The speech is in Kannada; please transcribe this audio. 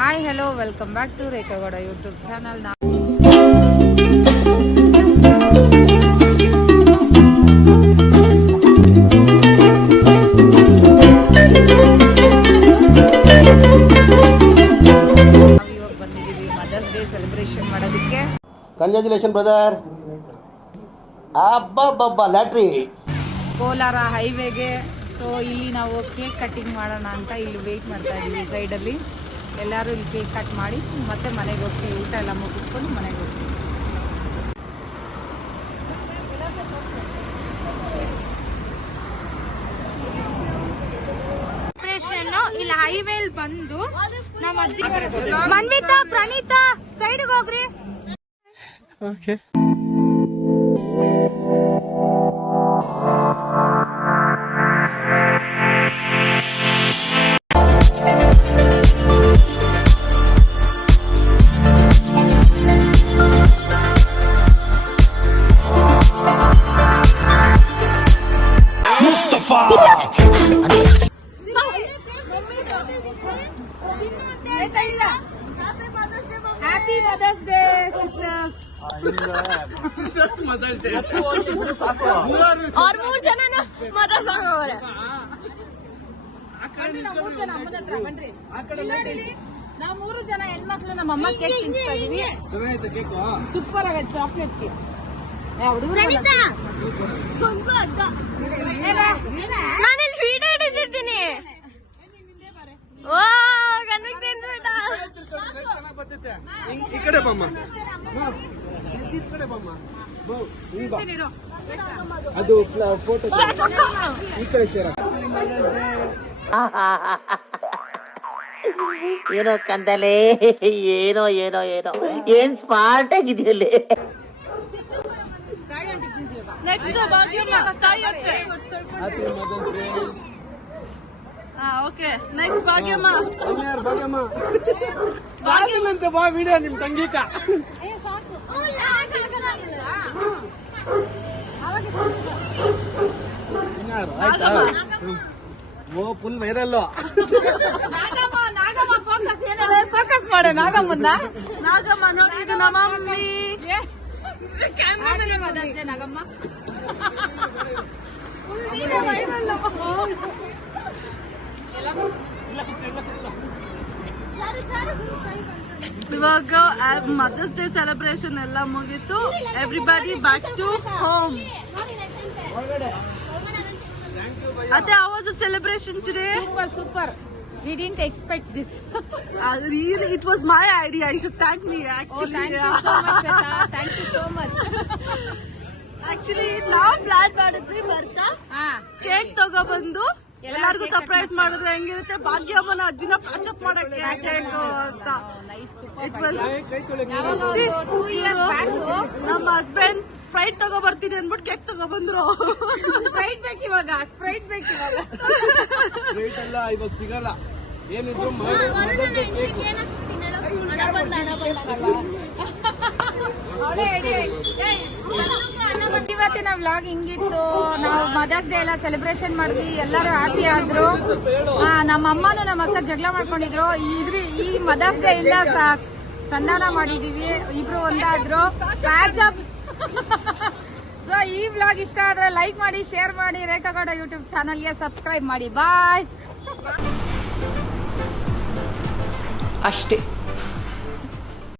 Hi hello welcome back to Rekha Gowda YouTube channel. ಇವಾಗ ಬಂದಿದ್ದೀವಿ ಮದರ್ಸ್ ಡೇ ಸೆಲೆಬ್ರೇಷನ್ ಮಾಡೋದಕ್ಕೆ. Congratulation brother. ಅಬ್ಬಬ್ಬಬ್ಬ ಲ್ಯಾಟ್ರಿ ಕೋಲಾರ ಹೈವೇಗೆ. ಸೊ ಇಲ್ಲಿ ನಾವು ಕೇಕ್ ಕಟ್ಟಿಂಗ್ ಮಾಡೋಣ ಅಂತ ಇಲ್ಲಿ ವೆಯ್ಟ್ ಮಾಡ್ತಾ ಇದ್ದೀವಿ ಸೈಡಲ್ಲಿ. ಎಲ್ಲರೂ ಇಲ್ಲಿ ಕೇಕ್ ಕಟ್ ಮಾಡಿ ಮತ್ತೆ ಮನೆಗೆ ಹೋಗ್ತೀವಿ. ಊಟ ಎಲ್ಲ ಮುಗಿಸ್ಕೊಂಡು ಮನೆಗೆ ಹೋಗ್ತೀವಿ. ಇಲ್ಲಿ ಹೈವೇಲ್ ಬಂದು ನಮ್ಮ ಅಜ್ಜಿ ಮನ್ವಿತಾ ಪ್ರಣೀತಾ ಸೈಡ್ಗೆ ಹೋಗ್ರಿ. Okay happy mother's day sister. और 3 ಜನ ಮದರ್ಸ್ ಆಗೋರೆ. ನಾವು 3 ಜನ ಹೆಣ್ಮಕ್ಳು ನಮ್ಮ ಅಮ್ಮ ಕೇಕ್ ತಿನ್ಸ್ತಾ ಇದೀವಿ. ಸೂಪರ್ ಆಗೈತೆ ಚಾಕ್ಲೇಟ್ ಕೇಕ್. ನಾನಿಲ್ಲಿ ವಿಡಿಯೋ ಹಿಡಿದಿದ್ದೀನಿ. ಓ ಗಂಡಕ್ಕೆ ತಿನ್ಸ್ಬಿಟ್ಟ. ಈ ಕಡೆ ಬಮ್ಮ, ಅದು ಫೋಟೋ ಈ ಕಡೆ ಚೇರ. ಏನೋ ಕಂದಲೆ, ಏನೋ ಏನೋ ಏನೋ ಏನ್ ಸ್ಮಾರ್ಟ್ ಆಗಿದೆಯಲ್ಲಿ. ನೆಕ್ಸ್ಟ್ ಭಾಗ್ಯಮ್ಮ ತಾಯಿ ಅತ್ತೆ. Okay next Bhagyamma. ಭಾಗ್ಯಮ್ಮ ಭಾಗ್ಯನಂತೆ ಬಾ ವಿಡಿಯೋ ನಿಮ್ ತಂಗಿಕ. ಓ ಫುಲ್ ವೈರಲ್. ನಾಗಮ್ಮ ಫೋಕಸ್ ಮಾಡು. ನಾಗಮ್ಮನ್ನ ನಾಗಮ್ಮ ನೋಡಿ, ಇದು ನಮ್ಮ ಮಮ್ಮಿ. Mother's day Nagamma. ಇವಾಗ ಮದರ್ಸ್ ಡೇ ಸೆಲೆಬ್ರೇಷನ್ ಎಲ್ಲ ಮುಗಿತು. Everybody back to home. ಅದೇ how was the celebration today? Super. We didn't expect this. Really, it was my idea. You should thank me actually. Oh, thank you so much, Shweta. Thank you so much. Actually, ನಾವು ಪ್ಲಾನ್ ಮಾಡಿದ್ವಿ ಬರ್ತಾ ಕೇಕ್ ತಗೊಬಂದು ಎಲ್ಲರಿಗೂ ಸರ್ಪ್ರೈಸ್ ಮಾಡಿದ್ರೆ ಹೆಂಗಿರುತ್ತೆ. ಭಾಗ್ಯಮ್ಮನ ಅಜ್ಜಿನ ಪ್ಯಾಚಪ್ ಮಾಡಕ್ಕೆ ಕೇಕ್ ಅಂತ. ನಮ್ಮ ಹಸ್ಬೆಂಡ್ ಸ್ಪ್ರೈಟ್ ತಗೊಬರ್ತೀನಿ ಅಂದ್ಬಿಟ್ಟು ಕೇಕ್ ತಗೊಬಂದ್ರು. ಸ್ಪ್ರೈಟ್ ಬೇಕು ಇವಾಗ. ಸ್ಪ್ರೈಟ್ ಎಲ್ಲ ಇವಾಗ ಸಿಗಲ್ಲ. ಏನಿದ್ರು ಮದರ್ಸ್ ಡೇ ಕೇಕ್. ಇವತ್ತಿನ ವ್ಲಾಗ್ ಹಿಂಗಿತ್ತು. ನಾವು ಮದರ್ಸ್ ಡೇ ಎಲ್ಲ ಸೆಲೆಬ್ರೇಷನ್ ಮಾಡಿದ್ವಿ. ಎಲ್ಲರೂ ಹ್ಯಾಪಿ ಆದ್ರು. ನಮ್ಮ ಅಮ್ಮನೂ ನಮ್ಮ ಅಕ್ಕ ಜಗಳ ಮಾಡ್ಕೊಂಡಿದ್ರು. ಈ ಮದರ್ಸ್ ಡೇ ಇಂದ ಸಂಧಾನ ಮಾಡಿದೀವಿ. ಇಬ್ರು ಒಂದಾದ್ರು. ಸೊ ಈ ವ್ಲಾಗ್ ಇಷ್ಟ ಆದ್ರೆ ಲೈಕ್ ಮಾಡಿ, ಶೇರ್ ಮಾಡಿ, ರೇಖಾಗೌಡ ಯೂಟ್ಯೂಬ್ ಚಾನಲ್ಗೆ ಸಬ್ಸ್ಕ್ರೈಬ್ ಮಾಡಿ. ಬಾಯ್. ಅಷ್ಟೇ.